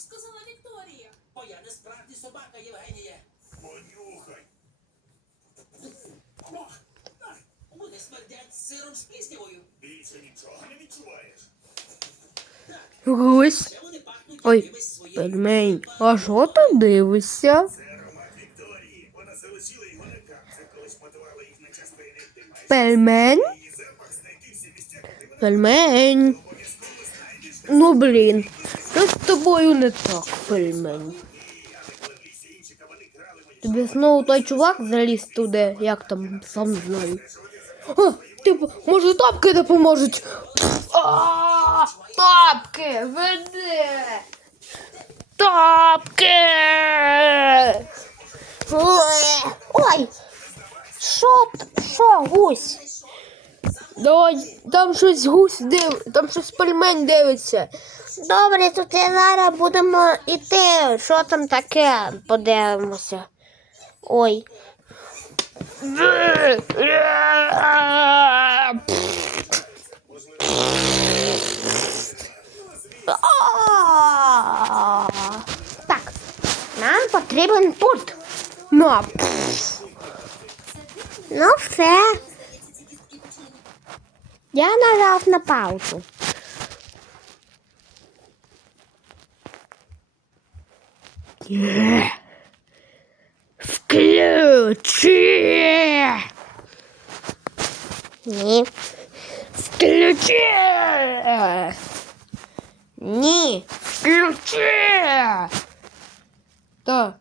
сказала Вікторія. Бо я не справді собака, Євгеніє. Понюхай. О, ах, Вони смердять сиром з пліснявою. Більше нічого не відчуваєш. Русь. Ще вони пахнуть Ой, якимись своїми. Пельмень. А що ти дивишся? Це аромат Вікторії. Вона залишила його на капці, коли шматувала їх на частини. Ти маєш Пельмень? її запах знайти всі місця, куди вона Пельмень. обов'язково знайдеш. Ну блін. Що з тобою не так, пельмень? Тобі знову той чувак заліз туди, як там, сам знаю. А, типу, може тапки допоможуть? А, Тапки, веди! Тапки! Ой! Т- що, гусь? Давай, там щось гусь див, там щось пельмень дивиться. Добре, то ти зараз будемо йти. Що там таке? Подивимося. Ой. Так, нам потрібен пульт. Ну, ну все. Я нажав на паузу. Включи. Ні. Включи. Ні. Включи. Та.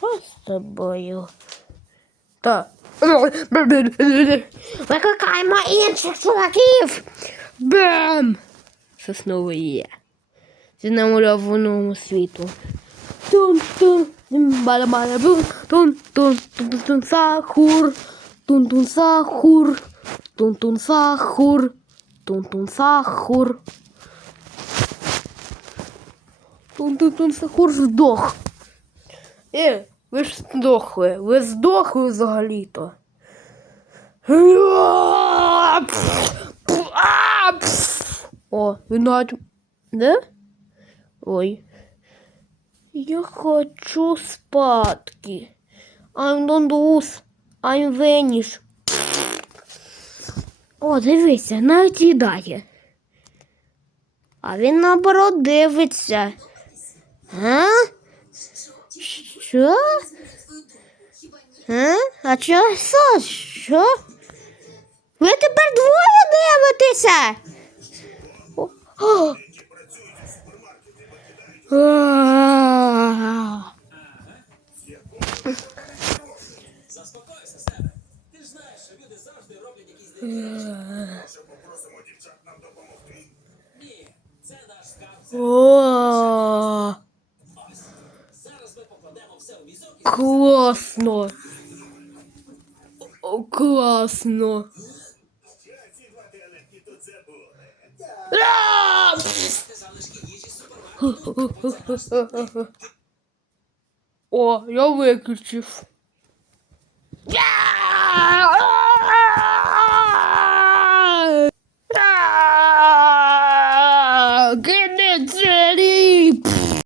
Що з тобою? Та. Викликаємо інших чуваків. Це знову є. Це намальованому світу. Тун-тун, бала-бала-бум, тун-тун, тун-тун, сахур, тун-тун, сахур, тун-тун, сахур, тун-тун, сахур. Тун-тун-тун, сахур здох. Е, ви ж здохли. Ви здохли взагалі-то. О, він навіть... Де? Ой. Я хочу спадки. I'm don't lose. I'm vanish. О, дивися, навіть їдає. А він наоборот дивиться. А? Що? А? А чого? Що? Ви тепер двоє дивитеся? Заспокойся себе. Ти ж знаєш, що люди завжди роблять якісь дивні. Що попросимо дівчат нам допомогти. Ні, це наш скарб. Классно. Классно. О, я выключив. Yeah!